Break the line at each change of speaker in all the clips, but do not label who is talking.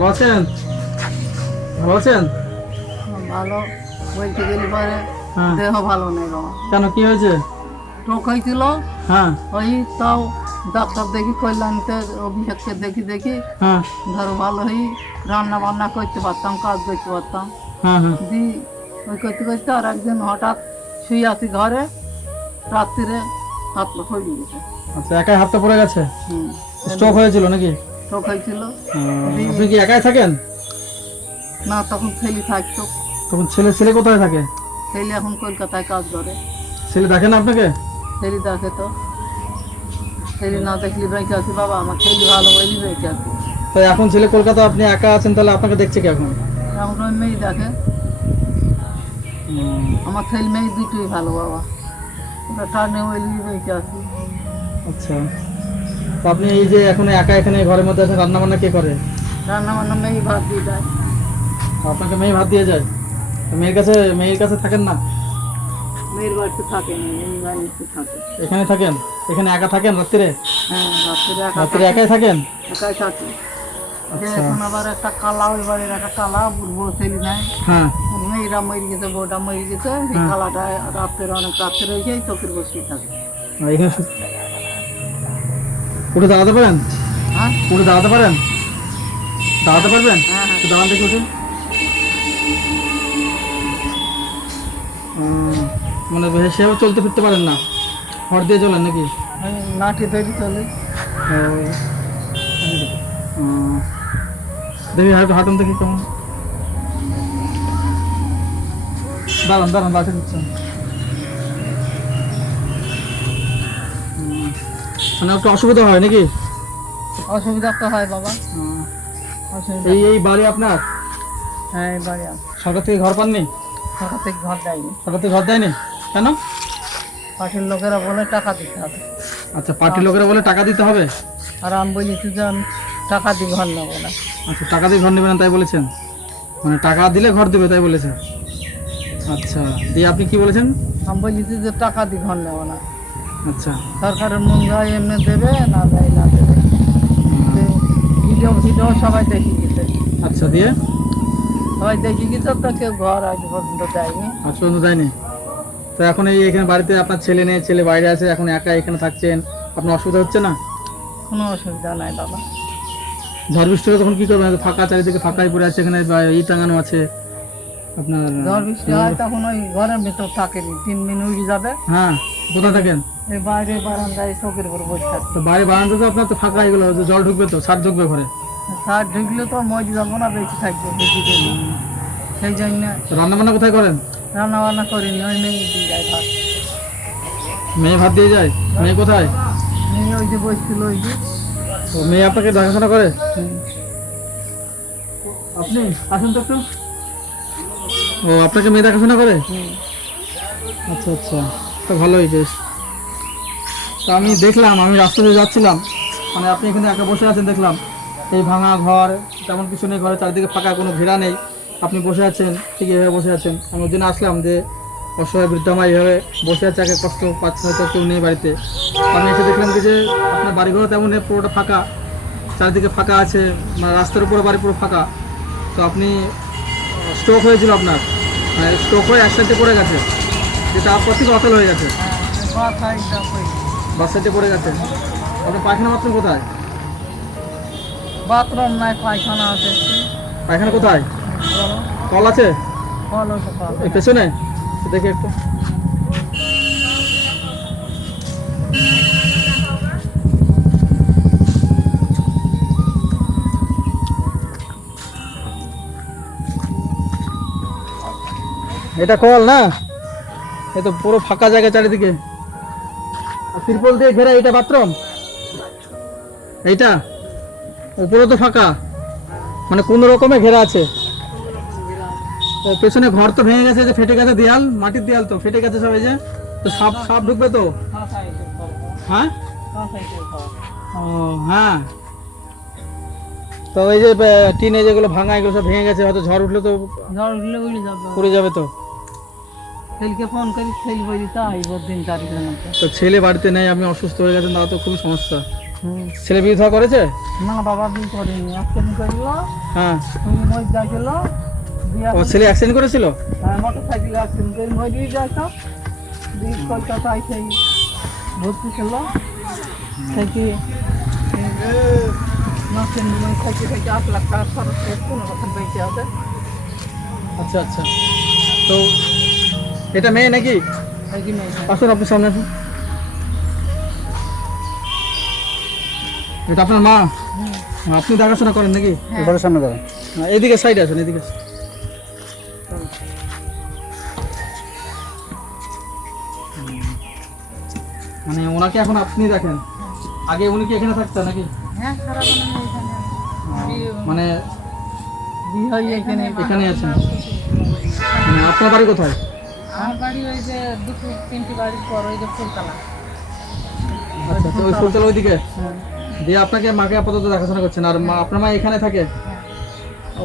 ভালো আছেন? ভালো আছেন?
ভালো বলতে গেলে পরে
হ্যাঁ।
দেহ ভালো নেই বাবা
কেন কি হয়েছে?
টোক হয়েছিল?
হ্যাঁ।
ওই তাও ডাক্তার দেখি কল্যাণীতে অভিষেককে দেখি দেখি।
হ্যাঁ।
ধরো ভালো হই রান্না বান্না করতে পারতাম কাজ করতে পারতাম।
হ্যাঁ হ্যাঁ।
দি ওই করতে করতে আর একদিন হঠাৎ শুয়ে আছি ঘরে রাত্রিরে হাত পা হয়ে গেছে।
আচ্ছা একাই হাতটা পড়ে গেছে?
হুম।
স্ট্রোক হয়েছিল নাকি?
টোক হয়েছিল।
আপনি কি একাই থাকেন?
না তখন ছেলে থাকতো।
তখন ছেলে ছেলে কোথায় থাকে?
ছেলে এখন কলকাতায় কাজ করে।
ছেলে দেখেন আপনাকে?
ছেলে দেখে তো। ছেলে না দেখলে বেঁচে আছি। বাবা আমার ছেলে ভালো বলি বেঁচে আছি।
তাই এখন ছেলে কলকাতা আপনি একা আছেন তাহলে আপনাকে দেখছে কি এখন?
এখন ওই মেয়ে দেখে। আমার ছেলে মেয়ে দুটোই ভালো বাবা। ওটা টানে ওই বেঁচে আছি।
আচ্ছা। তো আপনি এই যে এখন একা এখানে ঘরের মধ্যে আছেন রান্না বান্না কে করে?
রান্না বান্না মেয়ে ভাত দিয়ে যায়।
আপনাকে মেয়ে ভাত দিয়ে যায়? মেয়ের কাছে মেয়ের কাছে থাকেন না?
মেয়ের বাড়িতে থাকে না মেয়ে বাড়িতে থাকে।
এখানে থাকেন? এখানে একা থাকেন রাত্রিরে
হ্যাঁ রাত্রে একা
রাত্রে একাই থাকেন?
একাই থাকে। যে
আচ্ছা
এখন আবার একটা কালা ওই বাড়ির একটা কালা বুড়বো ছেলে নাই।
হ্যাঁ।
মেয়েরা মরে গেছে বউটা মরে গেছে
হ্যাঁ।
কালাটা রাত্রে অনেক রাত্রে এই চোখের বসে থাকে।
এখানে উঠে দাঁড়াতে পারেন?
হ্যাঁ?
উঠে দাঁড়াতে পারেন? দাঁড়াতে পারবেন?
হ্যাঁ হ্যাঁ।
দাঁড়ান দেখে উঠুন। মানে সেভাবে চলতে ফিরতে পারেন না। হর দিয়ে চলেন নাকি?
নাটি ধরি চলে
দেখি হাঁটু হাঁটুন দেখি কেমন। দাঁড়ান দাঁড়ান বাসে দিচ্ছেন মানে একটু অসুবিধা হয় নাকি?
অসুবিধা তো হয় বাবা।
এই এই বাড়ি আপনার?
হ্যাঁ এই বাড়ি
সরকার থেকে ঘর পাননি?
সরকার থেকে ঘর দেয়নি।
সরকার থেকে ঘর দেয়নি? কেন?
পাশের লোকেরা বলে টাকা দিতে হবে।
আচ্ছা পার্টির লোকেরা বলে টাকা দিতে হবে?
আর আমি বলেছি যে আমি টাকা দিয়ে ঘর নেব না।
আচ্ছা টাকা দিয়ে ঘর নেবেন না তাই বলেছেন? মানে টাকা দিলে ঘর দেবে তাই বলেছেন? আচ্ছা দিয়ে আপনি কি বলেছেন?
আমি বলেছি যে টাকা দিয়ে ঘর নেব না।
আচ্ছা।
সরকারের মন যায় এমনি দেবে না দেয় না দেবে ভিডিও ভিডিও সবাই দেখি গেছে।
আচ্ছা দিয়ে?
সবাই দেখি গেছে তো কেউ ঘর আজ পর্যন্ত দেয়নি
আজ পর্যন্ত যায়নি? তো এখন এই এখানে বাড়িতে আপনার ছেলে নেই ছেলে বাইরে আছে এখন একা এখানে থাকছেন আপনার অসুবিধা হচ্ছে না?
কোনো অসুবিধা নাই বাবা।
ঝড় বৃষ্টি হলে তখন কি করবেন? ফাঁকা চারিদিকে ফাঁকাই পড়ে আছে এখানে ই টাঙানো আছে? আপনার
ঝড় বৃষ্টি হয় তখন ওই ঘরের ভিতর থাকেনি তিন দিন উড়ে যাবে।
হ্যাঁ। কোথায় থাকেন?
এই বাইরে বারান্দায় চোখের উপর বসে থাকে
তো বাড়ি বারান্দা তো আপনার তো ফাঁকা এগুলো জল ঢুকবে তো সার ঢুকবে ঘরে।
সার ঢুকলে তো মজা যাব না থাকবে বেশি সেই জন্য
রান্না বান্না কোথায় করেন?
রান্না বান্না করিনি ওই মেয়ে দিয়ে যায় ভাত।
মেয়ে ভাত দিয়ে যায়? মেয়ে কোথায়?
মেয়ে ওই যে বসছিল ওই যে।
ও মেয়ে আপনাকে দেখাশোনা করে? আপনি আসুন তো একটু। ও আপনাকে মেয়ে দেখাশোনা করে? আচ্ছা আচ্ছা। তো ভালোই বেশ তা আমি দেখলাম, আমি রাস্তা দিয়ে যাচ্ছিলাম। মানে আপনি এখানে একা বসে আছেন, দেখলাম। এই ভাঙা ঘর, তেমন কিছু নেই ঘরে চারিদিকে ফাঁকা, কোনো ঘেরা নেই। আপনি বসে আছেন, ঠিক এভাবে বসে আছেন। আমি ওই জন্য আসলাম যে, অসহায় বৃদ্ধা মা এইভাবে বসে আছে, একে কষ্ট পাচ্ছে, হয়তো কেউ নেই বাড়িতে। আমি এসে দেখলাম যে আপনার বাড়িঘর তেমন নেই, পুরোটা ফাঁকা। চারিদিকে ফাঁকা আছে মানে রাস্তার উপরে বাড়ি পুরো ফাঁকা। তো আপনি স্ট্রোক হয়েছিল আপনার। মানে স্ট্রোক হয়ে এক সাইডে পড়ে গেছে। থেকে অচল হয়ে গেছে?
হ্যাঁ
পড়ে গেছে। আপনার পায়খানা বাথরুম কোথায়?
বাথরুম নাই পায়খানা আছে
পায়খানা কোথায়? কল আছে। পেছনে? দেখি একটু। এটা কল না? এ তো পুরো ফাঁকা জায়গা চারিদিকে। তিরপল দিয়ে ঘেরা এটা বাথরুম? এইটা? উপরে তো ফাঁকা। মানে কোন রকমে ঘেরা আছে। পেছনে ঘর তো ভেঙে গেছে যে ফেটে গেছে দেয়াল মাটির দেয়াল তো ফেটে গেছে সব এই যে। তো সাপ সাপ ঢুকবে তো? হ্যাঁ? ও হ্যাঁ। তো এই যে টিনে যেগুলো ভাঙা এগুলো সব ভেঙে গেছে হয়তো ঝড় উঠলে তো
ঝড় উঠলে
পড়ে যাবে তো।
ছেলেকে ফোন করি ছেলে বলি তা আইব দিন মধ্যে
তো ছেলে বাড়িতে নেই আপনি অসুস্থ হয়ে গেছেন তাহলে তো খুবই সমস্যা। ছেলে বিয়ে করেছে?
না বাবা বিয়ে করেনি। অ্যাক্সিডেন্ট করল।
হ্যাঁ।
তুমি মই যাইছিল
ও ছেলে অ্যাক্সিডেন্ট করেছিল?
মোটর সাইকেল অ্যাক্সিডেন্ট করে মই দিয়ে যাইতো দিয়ে কলকাতায় সেই ভর্তি ছিল। থেকে নার্সিং হোমে থেকে থেকে আট লাখ টাকা খরচ করে কোনো রকম বেঁচে আছে।
আচ্ছা আচ্ছা। তো এটা মেয়ে নাকি? আসুন আপনি সামনে আসুন। এটা আপনার মা? আপনি দেখাশোনা করেন নাকি? ঘরের সামনে দাঁড়ান। হ্যাঁ, এদিকে সাইডে আসুন এদিকে। মানে ওনাকে এখন আপনি দেখেন। আগে উনি কি এখানে থাকতেন নাকি?
হ্যাঁ
মানে
এখানে
আছেন। মানে আপনার বাড়ি কোথায়?
আমার বাড়ি ওই যে দুটো তিনটি বাড়ির পর ওই যে ফুলতলা।
আচ্ছা আচ্ছা ওই ফুলতলা ওইদিকে? দিয়ে আপনাকে মাকে আপাতত দেখাশোনা করছেন। আর মা আপনার মা এখানে থাকে?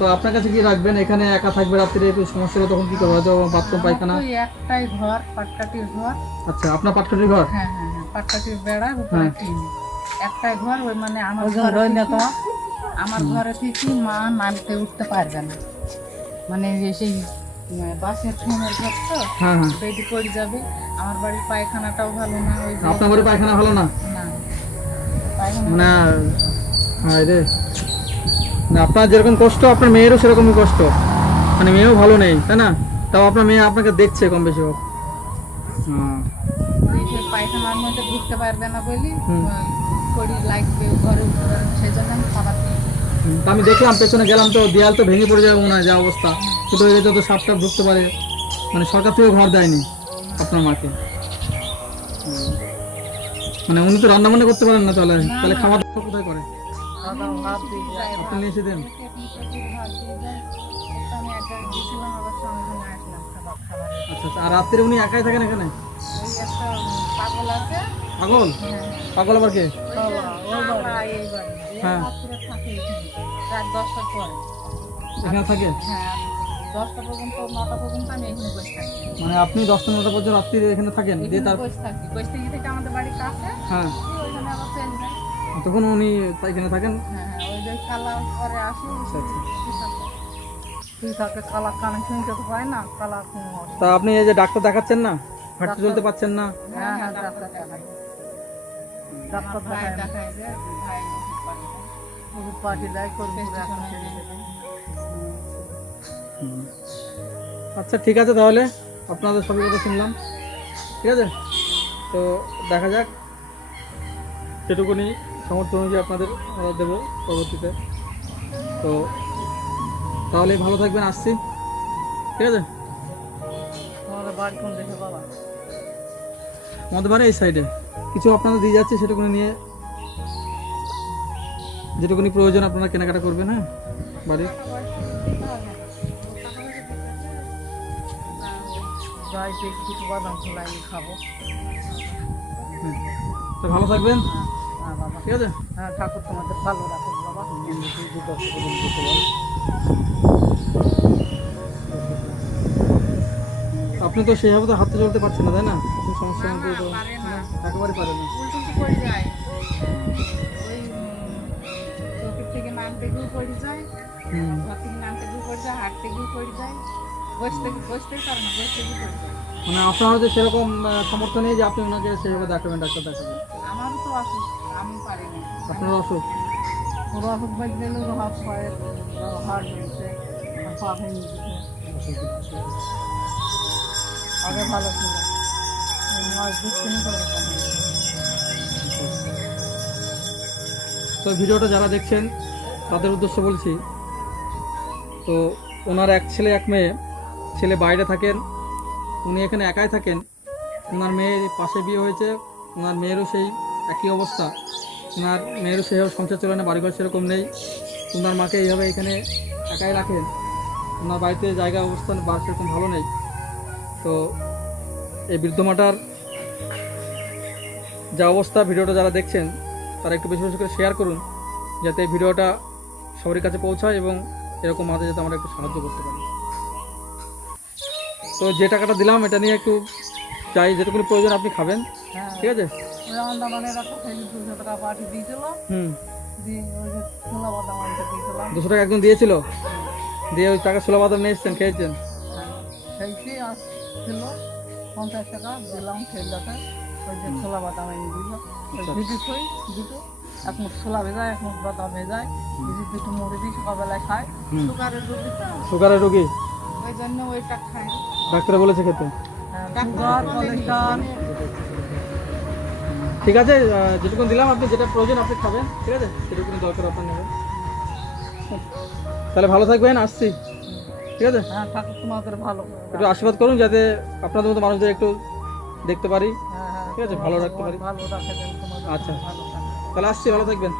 তো আপনার কাছে কি রাখবেন? এখানে একা থাকবে রাত্রে একটু সমস্যা হলে তখন কি করবে? হয়তো বাথরুম পায়খানা?
ওই একটাই ঘর পাটকাটির ঘর।
আচ্ছা আপনার পাটকাটির ঘর?
হ্যাঁ হ্যাঁ হ্যাঁ পাটকাটির বেড়া উপরে টিন। একটাই ঘর ওই মানে আমার ঘরে আমার ঘরে থেকে মা নামতে উঠতে পারবে না। মানে সেই বাসের ট্রেনের ঘর তো
হ্যাঁ হ্যাঁ।
বেডি পড়ে যাবে। আমার বাড়ির পায়খানাটাও ভালো না ওই
আপনার বাড়ি পায়খানা ভালো না?
না। পায়খানা
মানে হায় রে। মানে আপনার যেরকম কষ্ট আপনার মেয়েরও সেরকমই কষ্ট। মানে মেয়েও ভালো নেই তাই না? তাও আপনার মেয়ে আপনাকে দেখছে কম বেশি হোক হ্যাঁ।
পায়খানার মধ্যে ঢুকতে পারবে না বলি লাগবে ঘরে সেই জন্য আমি খাবার
আমি দেখলাম পেছনে গেলাম তো দেয়াল তো ভেঙে পড়ে যাবে মনে হয় যা অবস্থা। ছোটো হয়ে গেছে তো সাপ টাপ ঢুকতে পারে। মানে সরকার থেকেও ঘর দেয়নি আপনার মাকে। মানে উনি তো রান্না বান্না করতে পারেন না তাহলে। তাহলে খাওয়া দাওয়া কোথায় করে? আপনি নিয়ে এসে দেন। আচ্ছা আচ্ছা। আর রাত্রে উনি একাই থাকেন এখানে?
পাগল আছে।
পাগল পাগল আবার কে? হ্যাঁ।
এখানে।
মানে আপনি দশটা নটা পর্যন্ত রাত্রি এখানে থাকেন হ্যাঁ। তখন উনি এখানে থাকেন।
তো
আপনি এই যে ডাক্তার দেখাচ্ছেন না? হাঁটতে চলতে পারছেন না?
হ্যাঁ হ্যাঁ ডাক্তার ডাক্তার দেখাই দেখাই যে ভাই ওষুধ পাঠিয়ে দেয় করবে।
আচ্ছা ঠিক আছে তাহলে। আপনাদের সবই কথা শুনলাম। ঠিক আছে? তো দেখা যাক। যেটুকুনি সামর্থ্য অনুযায়ী আপনাদের দেবো পরবর্তীতে। তো তাহলে ভালো থাকবেন আসছি। ঠিক আছে?
আমাদের বাড়ি কোন দেখে বাবা?
আমাদের বাড়ি এই সাইডে কিছু আপনারা দিয়ে যাচ্ছে সেটুকুনি নিয়ে। যেটুকুনি প্রয়োজন আপনারা কেনাকাটা করবেন হ্যাঁ? বাড়ির
কিছু বাদাম ফুলাই খাব
তো ভালো থাকবেন।
হ্যাঁ বাবা
ঠিক আছে?
হ্যাঁ ঠাকুর তোমাদের ভালো রাখুন বাবা।
আপনি তো সেইভাবে তো হাঁটতে চলতে পারছেন না তাই না? কোনো সমস্যা তো। একেবারে
বসতে বসতেই পারে না
মানে আপনার হয়তো সেরকম আহ, সামর্থ্য নেই যে আপনি ওনাকে সেইভাবে দেখাবেন ডাক্তার দেখাবেন?
আমারও তো অসুখ আমি পারি না।
আপনার অসুখ?
ওর অসুখ গেলে হাত পা ভেঙে গেছে আগে ভালো ছিল। মাছ
তো ভিডিওটা যারা দেখছেন, তাদের উদ্দেশ্য বলছি, তো ওনার এক ছেলে, এক মেয়ে, ছেলে বাইরে থাকেন, উনি এখানে একাই থাকেন, ওনার মেয়ের পাশে বিয়ে হয়েছে, ওনার মেয়েরও সেই একই অবস্থা, ওনার মেয়েরও সেভাবে সংসার চলে না, বাড়িঘর সেরকম নেই, ওনার মাকে এইভাবে এখানে একাই রাখেন, ওনার বাড়িতে জায়গা অবস্থান বা সেরকম ভালো নেই। তো এই বৃদ্ধ মাটার যা অবস্থা ভিডিওটা যারা দেখছেন তারা একটু বেশি বেশি করে শেয়ার করুন যাতে এই ভিডিওটা সবার কাছে পৌঁছায় এবং এরকম মাঝে যাতে আমরা একটু সাহায্য করতে পারি। তো যে টাকাটা দিলাম এটা নিয়ে একটু চাই যেটুকুনি প্রয়োজন আপনি খাবেন।
হ্যাঁ।
ঠিক আছে?
দুশো টাকা পাঠিয়ে দিয়েছিল।
হুম।
দিয়ে ওই যে ছোলা বাদাম আনতে দিয়েছিলাম।
দুশো টাকা একদম দিয়েছিল? দিয়ে ওই টাকা ষোলো বাদাম নিয়ে এসছেন খেয়েছেন?
খেয়েছি আর ছিল পঞ্চাশ টাকা দিলাম খেলাতে ওই যে ছোলা বাদাম এনে দিল। ওই
আচ্ছা।
ভিজি থই দুটো এক মুঠ ছোলা ভেজায় এক মুঠ বাদাম ভেজায়। ভিজি দুটো মুড়ি দিই সকালবেলায় খায়। সুগারের রোগী তো?
সুগারের রোগী?
ওই জন্য ওইটা খাই
ডাক্তার বলেছে খেতে?
সুগার কোলেস্ট্রল
ঠিক আছে যেটুকু দিলাম আপনি যেটা প্রয়োজন আপনি খাবেন ঠিক আছে? যেটুকু দরকার আপনার নেবেন তাহলে ভালো থাকবেন আসছি। ঠিক আছে?
হ্যাঁ ঠাকুর তোমাদের ভালো।
একটু আশীর্বাদ করুন যাতে আপনাদের মতো মানুষদের একটু দেখতে পারি।
হ্যাঁ হ্যাঁ।
ঠিক আছে? ভালো রাখতে পারি। আচ্ছা। তাহলে আসছি ভালো থাকবেন।